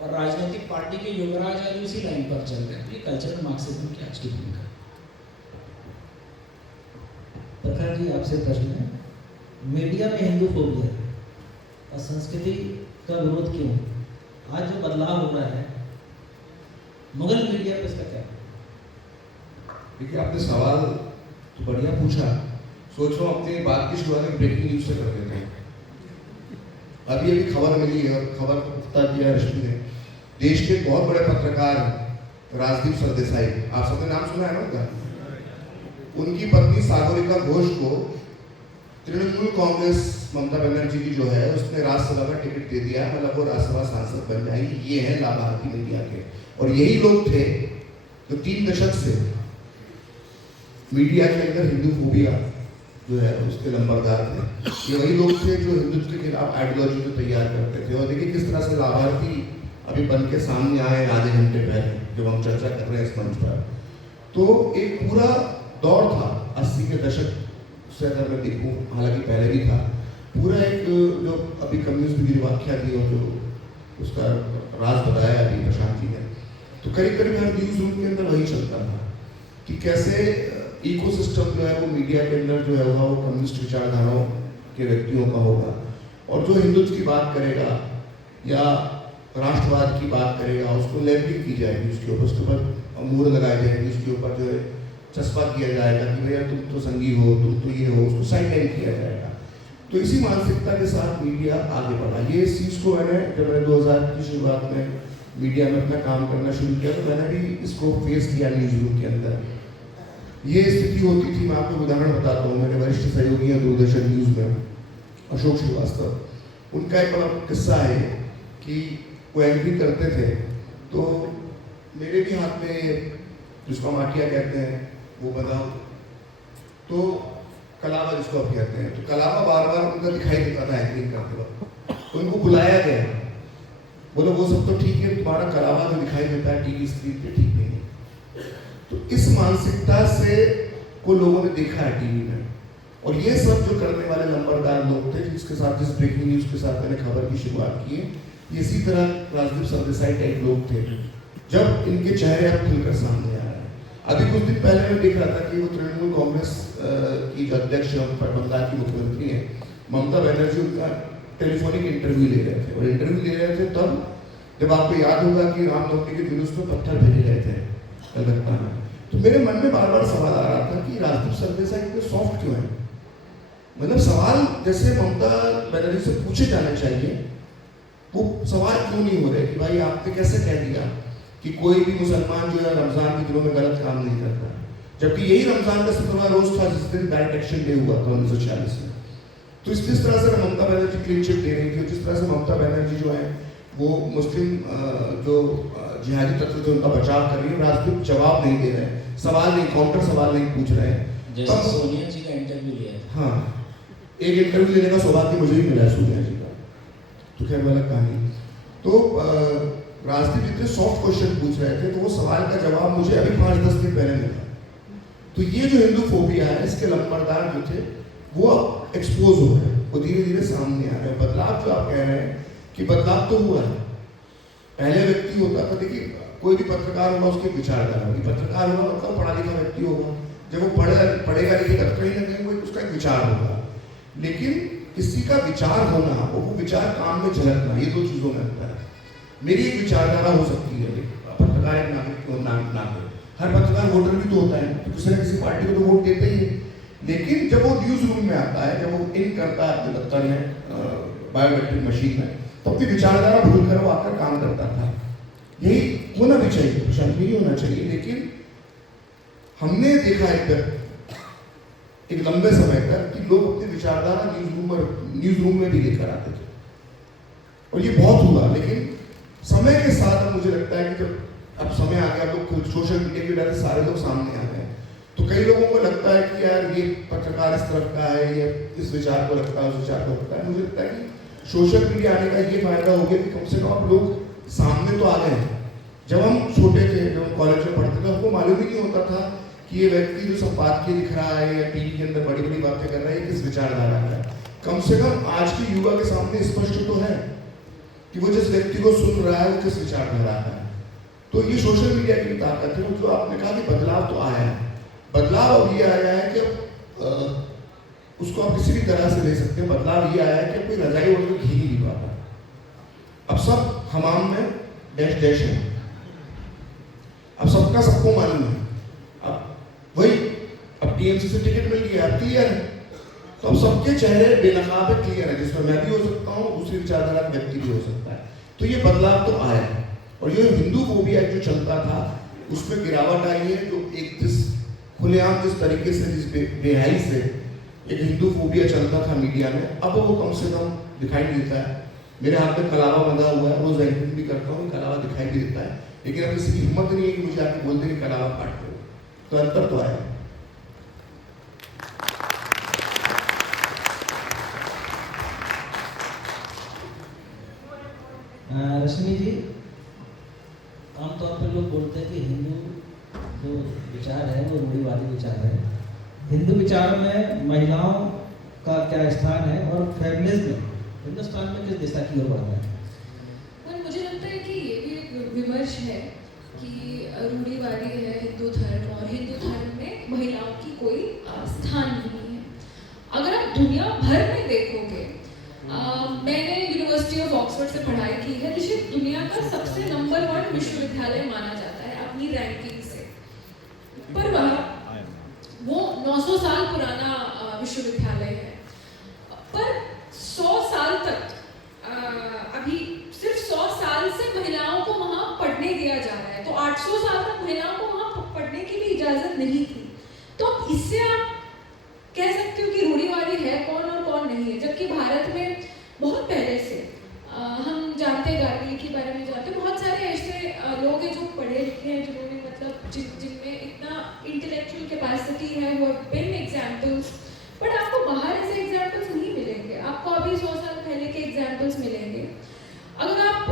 और राजनीतिक पार्टी के युवराज आज उसी लाइन पर चल रहे हैं। तो ये कल्चरल मार्क्सिज्म की आज की भूमिका। प्रखर जी, आपसे प्रश्न है, मीडिया में हिंदू फोबिया और संस्कृति का विरोध क्यों? आज जो बदलाव हो रहा है मुगल मीडिया पे, इसका क्या? देखिए, आपने सवाल तो बढ़िया पूछा। सोच रहा हूँ अपनी बात की शुरुआत ब्रेकिंग न्यूज से कर देते हैं। अभी खबर मिली है, खबर को पुख्ता किया रश्मि ने। देश के बहुत बड़े पत्रकार राजदीप सरदेसाई, आप सबने नाम सुना है ना उनका? उनकी पत्नी सागरिका घोष को तृणमूल कांग्रेस ममता बनर्जी की जो है उसने राज्यसभा का टिकट दे दिया, मतलब वो राज्यसभा सांसद बन जाएगी। ये है लाभार्थी मीडिया के, और यही लोग थे जो 3 दशक से मीडिया के अंदर हिंदू फोबिया जो है उसके लंबरदार थे। ये वही लोग थे जो हिंदुत्व के खिलाफ आइडियोलॉजी को तैयार करते थे। और देखिए किस तरह से लाभार्थी अभी बन के सामने आए आधे घंटे पहले, जब हम चर्चा कर रहे हैं इस मंच पर। तो एक पूरा दौर था 80 के दशक से, अगर मैं देखूँ, हालांकि पहले भी था, पूरा एक जो अभी कम्युनिस्ट की व्याख्या दी और जो उसका राज बताया अभी प्रशांत जी ने, तो करीब करीब हर न्यूज रूम के अंदर वही चलता था कि कैसे इकोसिस्टम जो है वो मीडिया के अंदर जो है वो कम्युनिस्ट विचारधाराओं के व्यक्तियों का होगा, और जो हिंदुत्व की बात करेगा या राष्ट्रवाद की बात करेगा उसको लेबलिंग की जाएगी, उसके ऊपर मोहर लगाई जाएगी, उसके ऊपर जो है चस्पा किया जाएगा कि भैया तुम तो संगी हो, तुम तो ये हो, उसको साइडलाइन किया जाएगा। तो इसी मानसिकता के साथ मीडिया आगे बढ़ा। ये इस चीज़ को जब मैंने 2000 की शुरुआत में मीडिया में अपना काम करना शुरू किया तो मैंने भी इसको फेस किया न्यूज रूम के अंदर। ये स्थिति होती थी, मैं आपको उदाहरण बताता हूँ। मेरे वरिष्ठ सहयोगी हैं दूरदर्शन न्यूज में, अशोक श्रीवास्तव, उनका एक बड़ा किस्सा है कि वो एंट्री करते थे तो मेरे भी हाथ में जिसको माटिया कहते हैं वो बताओ, तो कलावा जिसको आप कहते हैं, तो कलावा बार बार उनका दिखाई देता था एंकरिंग करते वक्त। तो उनको बुलाया गया, बोलो वो सब तो ठीक है, तुम्हारा कलावा जो दिखाई देता है टीवी स्क्रीन पे ठीक नहीं है। तो इस मानसिकता से को लोगों ने देखा है टीवी में, और ये सब जो करने वाले नंबरदार लोग थे जिसके साथ, जिस ब्रेकिंग न्यूज के साथ मैंने खबर की शुरुआत की है, ये इसी तरह राजदीप सरदेसाई टाइप लोग थे। जब इनके चेहरे अब खुलकर सामने आ रहे हैं, अभी कुछ दिन पहले मैं देख रहा था कि वो तृणमूल कांग्रेस की जो अध्यक्ष बंगाल की मुख्यमंत्री है ममता बनर्जी, उनका टेलीफोनिक इंटरव्यू ले रहे थे। और इंटरव्यू ले रहे थे तब जब आपको याद होगा कि रामनवमी के जुलूस में पत्थर भेजे गए थे कलकत्ता में, तो मेरे मन में बार बार सवाल आ रहा था कि राजदीप सरदेसाई इतने सॉफ्ट क्यों है? मतलब सवाल जैसे ममता बनर्जी से पूछे जाने चाहिए, वो सवाल क्यों नहीं हो रहे कि भाई आपने कैसे कह दिया कि कोई भी मुसलमान जो है रमजान के दिनों में गलत काम नहीं करता, जबकि यही रमजान का 17वां रोज था जिस दिन डायरेक्ट एक्शन डे हुआ था 1946 में। तो जिस तरह से ममता बनर्जी क्लीन चिट दे रही थी, जिस तरह से ममता बनर्जी जो है वो मुस्लिम जो जिहादी तत्व थे उनका बचाव कर रही है, राजदूत जवाब नहीं दे रहे, सवाल नहीं, काउंटर सवाल नहीं पूछ रहे हैं। जैसे सोनिया जी का इंटरव्यू लिया था। हाँ, एक इंटरव्यू लेने का सौभाग्य मुझे भी मिला है सोनिया जी का, तो खैर वाला कहानी। तो राजदीप जितने सॉफ्ट क्वेश्चन पूछ रहे थे तो वो सवाल का जवाब मुझे अभी 5-10 दिन पहले मिला। तो ये जो हिंदू फोबिया है, इसके लंबरदार जो थे वो एक्सपोज हो रहे हैं, वो धीरे धीरे सामने आ रहे हैं। बदलाव जो आप कह रहे हैं कि बदलाव तो हुआ है। पहले व्यक्ति होता था, देखिए कोई भी पत्रकार होगा उसकी विचारधारा होगी, पत्रकार होगा मतलब पढ़ा लिखा व्यक्ति होगा, जब वो पढ़ेगा लिखेगा तो कहीं ना कहीं वो उसका एक विचार होगा। लेकिन किसी का विचार होना और वो विचार काम में झलकना, ये 2 चीजों में होता है। मेरी एक विचारधारा हो सकती है, पत्रकार एक नागरिक, हर पत्रकार वोटर भी तो होता है, तो किसी न किसी पार्टी को तो वोट देते ही है। लेकिन जब वो न्यूज रूम में आता है, जब वो इन करता है अपने दफ्तर में बायोमेट्रिक मशीन में, तो अपनी विचारधारा भूलकर वो आकर काम करता था। यही होना भी चाहिए, प्रशांत, यही होना चाहिए। लेकिन हमने देखा एक लंबे समय तक कि लोग अपनी विचारधारा न्यूज रूम में भी लेकर आते थे, और ये बहुत हुआ। लेकिन समय के साथ अब मुझे लगता है कि जब अब समय आ गया तो सोशल मीडिया की वजह से सारे लोग सामने आ गए, तो कई लोगों को लगता है कि यार ये पत्रकार इस तरफ का है, ये इस विचार को लगता है, उस विचार को लगता है। मुझे लगता है कि सोशल मीडिया आने का ये फायदा हो गया कि कम से कम लोग सामने तो आ गए हैं। जब हम छोटे थे, जब हम कॉलेज में पढ़ते थे, हमको मालूम ही नहीं होता था कि ये व्यक्ति जो संपादकीय लिख रहा है या टीवी के अंदर बड़ी बड़ी बातें कर रहा है, किस विचारधारा का है। कम से कम आज की युवा के सामने स्पष्ट तो है। कि वो जिस व्यक्ति को सुन रहा है वो किस विचारधारा का है। तो ये सोशल मीडिया की ताकत है। जो आपने कहा कि बदलाव तो आया है, बदलाव अब ये आया है कि उसको आप किसी भी तरह से ले सकते हैं। बदलाव ये आया है कि कोई रजाई ओढ़ के घी नहीं पाता। अब सब हमाम में डैश डैश है, अब सबका सबको मालूम है। अब वही, अब टीएमसी से टिकट मिल गया, अब क्लियर है। तो अब सबके चेहरे बेनकाब है, क्लियर है, जिसमें मैं भी हो सकता हूँ, दूसरी विचारधारा का व्यक्ति भी हो सकता है। तो ये बदलाव तो आया है। और ये हिंदू फोबिया जो चलता था उसमें गिरावट आई है। जो एक जिस खुलेआम जिस तरीके से, जिस बेहाई से एक हिंदू फोबिया चलता था मीडिया में, अब वो कम से कम दिखाई देता है। मेरे हाथ में कलावा बंधा हुआ है, रोज एडिटिंग भी करता हूँ, कलावा दिखाई भी देता है, लेकिन अब किसी की हिम्मत नहीं है कि मुझे आके बोल दे कि कलावा काट दो। तो अंतर तो आया। रश्मि जी, आमतौर पर लोग बोलते हैं कि हिंदू जो विचार है वो रूढ़िवादी विचार है। हिंदू विचारों में महिलाओं का क्या स्थान है और फेमिनिज्म हिंदुस्तान में किस दिशा की ओर बढ़ रहा है? और मुझे लगता है कि ये भी एक विमर्श है कि रूढ़िवादी है हिंदू धर्म और हिंदू धर्म में महिलाओं की कोई स्थान नहीं है। अगर आप दुनिया भर में देखोगे, मैंने यूनिवर्सिटी ऑफ ऑक्सफोर्ड से पढ़ाई की है, जिसे दुनिया का सबसे नंबर 1 विश्वविद्यालय माना जाता है अपनी रैंकिंग से, पर वो 900 साल पुराना विश्वविद्यालय है। पर 100 साल तक अभी सिर्फ 100 साल से महिलाओं को वहाँ पढ़ने दिया जा रहा है, तो 800 साल तक महिलाओं को वहाँ पढ़ने की भी इजाजत नहीं थी। तो इससे आप कह सकते हो कि रूढ़िवादी है कौन और कौन नहीं है। जबकि भारत में बहुत पहले से हम जानते हैं, गार्गी के बारे में जानते हैं, बहुत सारे ऐसे लोग हैं जो पढ़े लिखे हैं, जिन्होंने मतलब जिनमें इतना इंटेलेक्चुअल कैपेसिटी है, वो बिन एग्जाम्पल्स। बट आपको बाहर ऐसे एग्जाम्पल्स नहीं मिलेंगे, आपको अभी 100 साल पहले के एग्जाम्पल्स मिलेंगे। अगर आप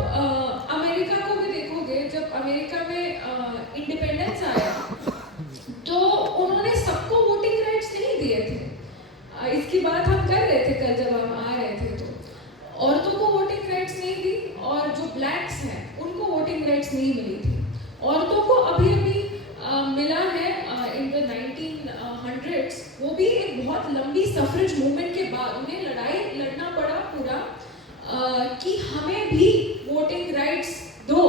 अमेरिका को भी देखोगे, जब अमेरिका में इंडिपेंडेंस आया तो उन्होंने सबको वोटिंग राइट्स नहीं दिए थे। इसकी बात हम कर रहे थे कल जब हम आ रहे थे, तो औरतों को वोटिंग राइट्स नहीं दी और जो ब्लैक्स हैं उनको वोटिंग राइट्स नहीं मिली थी। औरतों को अभी अभी मिला है इन द 1900s, वो भी एक बहुत लंबी सफरेज मूवमेंट के बाद उन्हें लड़ाई लड़ना पड़ा पूरा कि हमें भी वोटिंग राइट्स दो,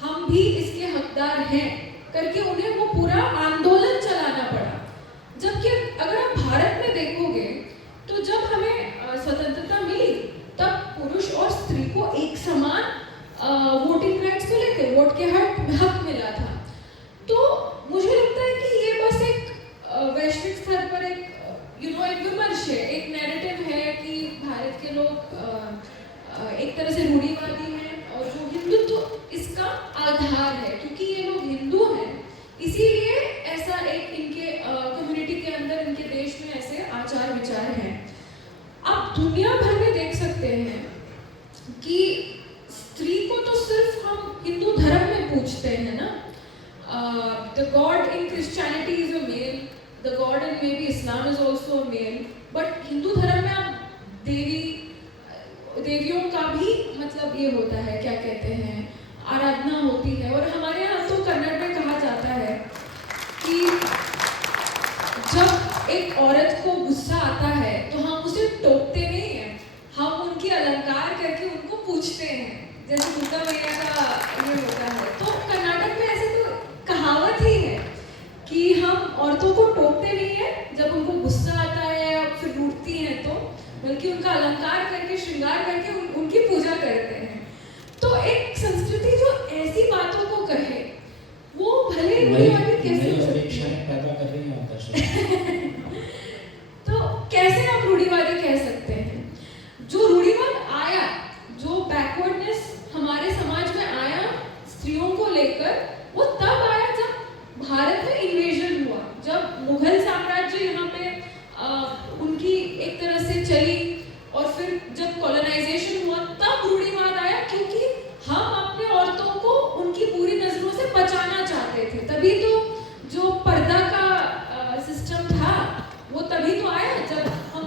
हम भी इसके हकदार हैं करके उन्हें वो पूरा आंदोलन चलाना पड़ा। जबकि अगर आप भारत में देखोगे तो जब हमें स्वतंत्रता मिली तब पुरुष और स्त्री को एक समान वोटिंग राइट्स मिले थे, वोट के हक मिला था। तो मुझे लगता है कि ये बस एक वैश्विक स्तर पर एक एक विमर्श है, एक नैरेटिव है कि भारत के लोग एक तरह से रूढ़िवादी हैं और जो हिंदुत्व इसका आधार है, क्योंकि ये लोग हिंदू हैं इसीलिए ऐसा एक इनके कम्युनिटी के अंदर, इनके देश में ऐसे आचार विचार हैं। आप दुनिया भर में देख सकते हैं कि स्त्री को तो सिर्फ हम हिंदू धर्म में पूजते हैं ना, the god in Christianity is a male, the god in maybe Islam is also a male, but Hindu धर्म में आप देवियों का भी मतलब ये होता है, क्या कहते हैं, आराधना होती है। और हमारे यहाँ तो कन्नड़ में कहा जाता है कि जब एक औरत को गुस्सा आता है तो हम उसे टोकते नहीं हैं, हम उनकी अलंकार करके उनको पूछते हैं, जैसे दुर्गा मैया का ये होता है। तो कर्नाटक में ऐसे तो कहावत ही है कि हम औरतों को टोकते नहीं हैं जब उनको गुस्सा आता है या फिर रूठती हैं तो, बल्कि उनका अलंकार करके, श्रृंगार करके उनकी पूजा करते हैं। तो एक संस्कृति जो ऐसी बातों को कहे वो भले रूढ़िवादी कैसे हो सकती है, पैदा कर रही है आकर्षण। तो कैसे आप रूढ़िवादी कह सकते हैं? जो रूढ़िवाद आया, जो बैकवर्डनेस हमारे समाज में आया स्त्रियों को लेकर, वो तब आया जब भारत में इन्वेजन हुआ, जब मुगल साम्राज्य यहाँ पे उनकी एक तरह से चली और फिर जब कॉलोनाइजेशन हुआ तब रूढ़िवाद आया, क्योंकि हम अपने औरतों को उनकी बुरी नजरों से बचाना चाहते थे। तभी तो जो पर्दा का सिस्टम था वो तभी तो आया जब हम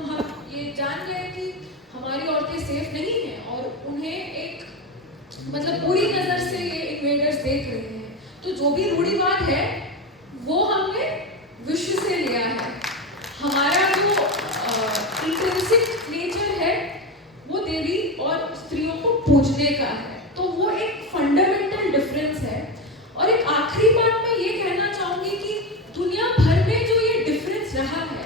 ये जान गए कि हमारी औरतें सेफ नहीं हैं और उन्हें एक मतलब पूरी नजर से ये इन्वेडर्स देख रहे हैं। तो जो भी रूढ़िवाद है वो हमने विश्व से लिया है। हमारा जो इंट्रिंसिक नेचर है वो देवी और स्त्रियों को पूजने का है। तो वो एक फंडामेंटल डिफरेंस है। और एक आखिरी बात मैं ये कहना चाहूंगी कि दुनिया भर में जो ये डिफरेंस रहा है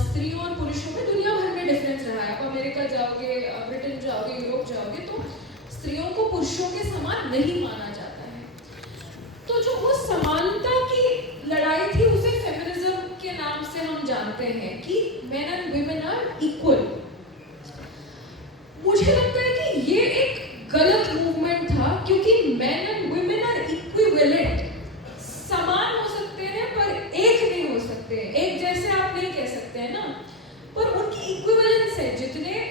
स्त्रियों और पुरुषों में, दुनिया भर में डिफरेंस रहा है। आप अमेरिका जाओगे, ब्रिटेन जाओगे, यूरोप जाओगे तो स्त्रियों को पुरुषों के समान नहीं माना जाता है। तो जो वो समानता की लड़ाई थी उसे फेमिनिज्म के नाम से हम जानते हैं कि men and women are equal. मुझे लगता है कि ये एक गलत मूवमेंट था, क्योंकि men and women are equivalent, समान हो सकते हैं पर एक नहीं हो सकते। एक जैसे आप नहीं कह सकते हैं ना, पर उनकी इक्विवेलेंस है।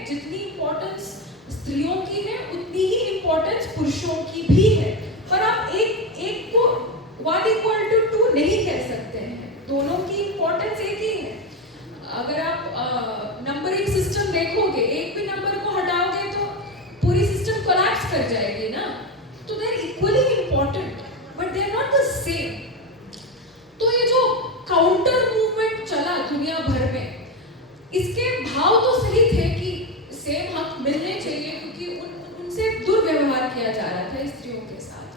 जितनी इम्पोर्टेंस स्त्रियों की है उतनी ही इम्पोर्टेंस पुरुषों की भी है। पर आप एक को 1=2 नहीं कह सकते हैं, दोनों की इम्पोर्टेंस एक ही है। अगर आप नंबरिंग सिस्टम देखोगे, एक भी नंबर को हटाओगे तो पूरी सिस्टम कोलैप्स कर जाएगी ना। तो they are equally important but they are not the same. तो ये जो काउंटर मूवमेंट चला दुनिया भर में, इसके भाव तो सही थे कि सेम हक मिलने चाहिए, क्योंकि उनसे दुर्व्यवहार किया जा रहा था स्त्रियों के साथ।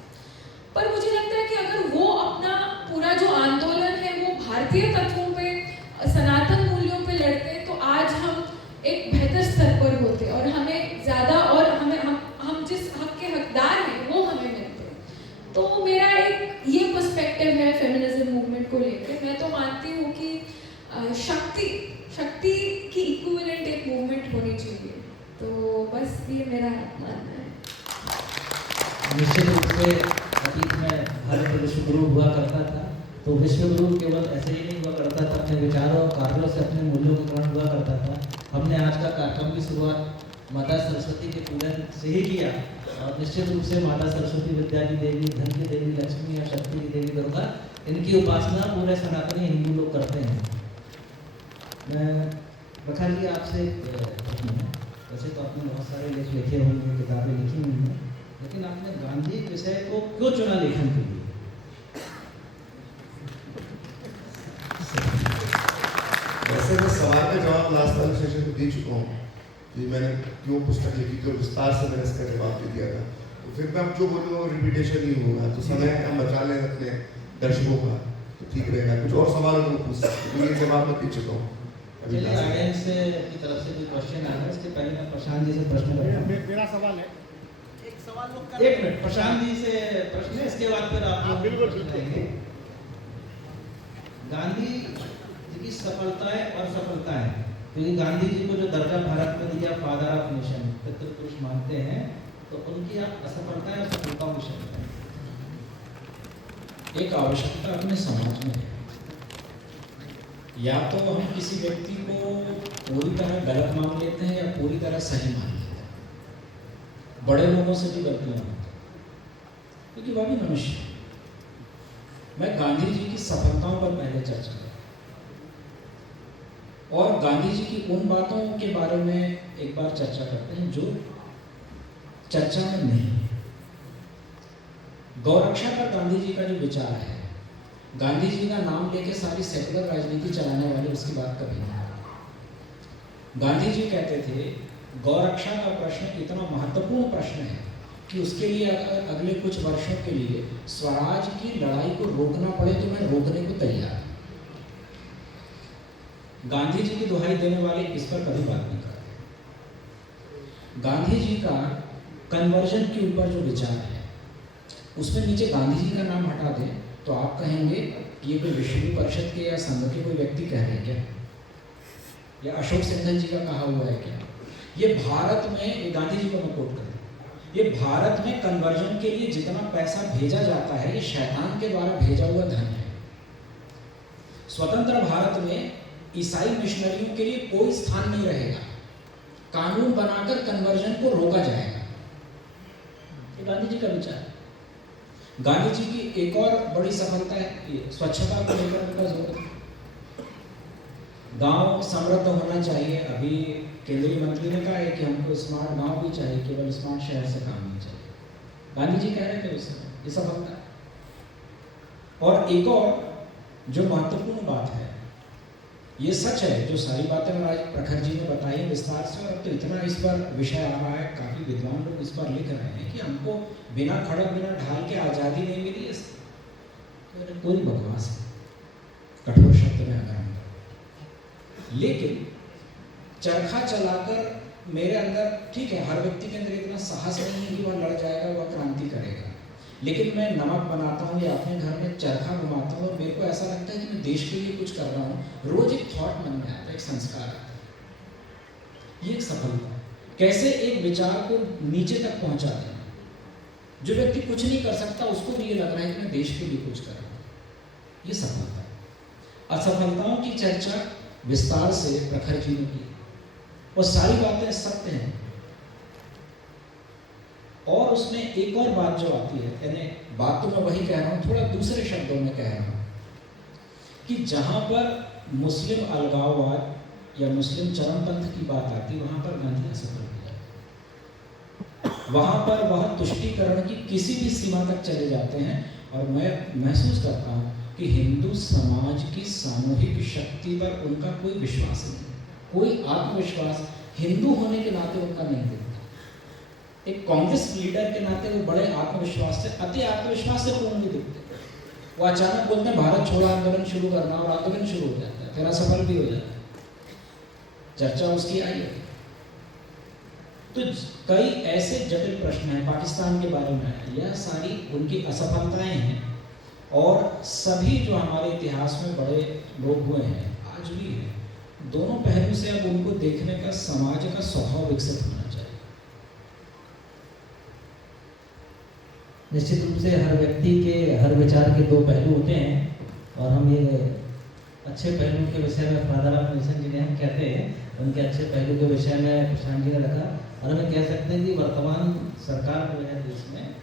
पर मुझे लगता है कि अगर वो अपना पूरा जो आंदोलन है वो भारतीय तत्वों पे, सनातन मूल्यों पे लड़ते तो आज हम एक बेहतर स्तर पर होते और हमें ज्यादा, और हम जिस हक के हकदार हैं वो हमें मिलते। तो मेरा एक ये पर्सपेक्टिव है फेमिनिज्म मूवमेंट को लेकर। मैं तो मानती हूँ कि शक्ति की इक्विवेलेंट एक मूवमेंट होनी चाहिए। तो बस ये मेरा मानना है। निश्चित रूप से अतीत में भारत विश्व गुरु हुआ करता था, तो विश्व गुरु केवल ऐसे ही नहीं हुआ करता था, अपने विचारों और कार्यों से अपने मूल्यों का ग्रहण हुआ करता था। हमने आज का कार्यक्रम की शुरुआत माता सरस्वती के पूजन से ही किया, और निश्चित रूप से माता सरस्वती विद्या की देवी, धन की देवी लक्ष्मी और शक्ति की देवी दुर्गा, इनकी उपासना पूरे सनातनी हिंदू लोग करते हैं। मैं बखर जी आपसे प्रश्न है, वैसे तो आपने बहुत सारे लेख लिखे होंगे, किताबें लिखी हुई हैं, लेकिन आपने गांधी विषय को क्यों चुना लेखन के लिए? वैसे मैं सवाल का जवाब लास्ट वाले सेशन में दे चुका हूँ कि मैंने क्यों पुस्तक लिखी, क्यों विस्तार से मैंने इसका जवाब दे दिया था। तो फिर मैं अब जो बोलूँगा वो रिपीटेशन ही होगा। तो समय हम बचा लें अपने दर्शकों का तो ठीक रहेगा। कुछ और सवाल तो पूछ सकते हैं, ये जवाब मैं दे चुका हूँ। चलिए ऑडियंस की तरफ से कोई क्वेश्चन आ रहा है, इसके पहले मैं प्रशांत जी से प्रश्न करता हूँ। मेरा सवाल है, एक सवाल लोग एक मिनट, प्रशांत जी से प्रश्न है, इसके बाद फिर आप लोग बिल्कुल बताएंगे। गांधी जी की सफलताएं और असफलताएं, क्योंकि गांधी जी को जो दर्जा भारत में दिया फादर ऑफ नेशन, पितृपुरुष मानते हैं, तो उनकी आप असफलताएं और सफलताओं की शक्ति। एक आवश्यकता अपने समाज में है, या तो हम किसी व्यक्ति को पूरी तरह गलत मान लेते हैं या पूरी तरह सही मान लेते हैं। बड़े लोगों से भी गलतियां होती हैं, क्योंकि वह भी मनुष्य है। मैं गांधी जी की सफलताओं पर पहले चर्चा करूं और गांधी जी की उन बातों के बारे में एक बार चर्चा करते हैं जो चर्चा में नहीं है। गौरक्षा पर गांधी जी का जो विचार है, गांधी जी का नाम लेके सारी सेकुलर राजनीति चलाने वाले उसकी बात कभी नहीं करते। गांधी जी कहते थे गौरक्षा का प्रश्न इतना महत्वपूर्ण प्रश्न है कि उसके लिए अगर अगले कुछ वर्षों के लिए स्वराज की लड़ाई को रोकना पड़े तो मैं रोकने को तैयार हूं। गांधी जी की दुहाई देने वाले इस पर कभी बात नहीं करते। गांधी जी का कन्वर्जन के ऊपर जो विचार है उसमें नीचे गांधी जी का नाम हटा दें तो आप कहेंगे कि ये कोई विश्व परिषद के या संघ के कोई व्यक्ति कह रहे हैं क्या, या अशोक सिंघल जी का कहा हुआ है क्या? ये भारत में, ये गांधी जी को मैं कोट करूं, ये भारत में कन्वर्जन के लिए जितना पैसा भेजा जाता है ये शैतान के द्वारा भेजा हुआ धन है। स्वतंत्र भारत में ईसाई मिशनरियों के लिए कोई स्थान नहीं रहेगा। कानून बनाकर कन्वर्जन को रोका जाएगा। ये गांधी जी का विचार है। गांधी जी की एक और बड़ी सफलता है स्वच्छता को लेकर उनका जोर है। गांव समृद्ध होना चाहिए। अभी केंद्रीय मंत्री ने कहा है कि हमको स्मार्ट गांव भी चाहिए, केवल स्मार्ट शहर से काम नहीं चाहिए। गांधी जी कह रहे थे उस समय, ये सफलता है। और एक और जो महत्वपूर्ण बात है, ये सच है जो सारी बातें महाराज प्रखर जी ने बताई विस्तार से, और अब तो इतना इस पर विषय आ रहा है, काफ़ी विद्वान लोग इस पर लिख रहे हैं कि हमको बिना खड़क बिना ढाल के आज़ादी नहीं मिली है। तो कोई बकवास है, कठोर शब्द में अगर हम, लेकिन चरखा चलाकर मेरे अंदर, ठीक है, हर व्यक्ति के अंदर इतना साहस नहीं है कि वह लड़ जाएगा, वह क्रांति करेगा, लेकिन मैं नमक बनाता हूँ या अपने घर में चरखा घुमाता हूँ और मेरे को ऐसा लगता है कि मैं देश के लिए कुछ कर रहा हूँ, रोज एक थॉट मन में आता है, एक संस्कार आता है। ये एक सफलता है। कैसे एक विचार को नीचे तक पहुँचा देना, जो व्यक्ति कुछ नहीं कर सकता उसको भी ये लग रहा है कि मैं देश के लिए कुछ कर रहा हूँ, ये सफलता है। असफलताओं की चर्चा विस्तार से प्रखर जी ने की और सारी बातें सत्य हैं। और उसमें एक और बात जो आती है, यानी बात तो मैं वही कह रहा हूँ, थोड़ा दूसरे शब्दों में कह रहा हूँ, कि जहाँ पर मुस्लिम अलगाववाद या मुस्लिम चरमपंथ की बात आती है, वहाँ पर गांधी असफल हो जाते, वहाँ पर वह तुष्टीकरण की किसी भी सीमा तक चले जाते हैं। और मैं महसूस करता हूँ कि हिंदू समाज की सामूहिक शक्ति पर उनका कोई विश्वास नहीं, कोई आत्मविश्वास हिंदू होने के नाते उनका नहीं दिखता। एक कांग्रेस लीडर के नाते वो बड़े आत्मविश्वास से, अति आत्मविश्वास से पूर्ण नहीं दिखते। वो अचानक बोलते हैं भारत छोड़ो आंदोलन शुरू करना, और आंदोलन शुरू हो जाता है, फिर असफल भी हो जाता है। चर्चा उसकी आई है। तो कई ऐसे जटिल प्रश्न हैं, पाकिस्तान के बारे में है, यह सारी उनकी असफलताएं हैं। और सभी जो हमारे इतिहास में बड़े लोग हुए हैं, आज भी हैं, दोनों पहलू से अब उनको देखने का समाज का स्वभाव विकसित होना चाहिए। निश्चित रूप से हर व्यक्ति के, हर विचार के दो पहलू होते हैं, और हम ये अच्छे पहलू के विषय में फादर ऑफ नेशन जी ने हम कहते हैं, उनके अच्छे पहलू के विषय में प्रशांत जी ने रखा। और हमें कह सकते हैं कि वर्तमान सरकार जो है देश में,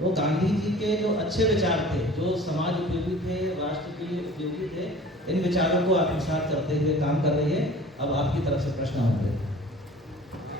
वो गांधी जी के जो अच्छे विचार थे, जो समाज उपयोगी थे, राष्ट्र के लिए उपयोगी थे, इन विचारों को आत्मसात करते हुए काम कर रही है। अब आपकी तरफ से प्रश्न होंगे।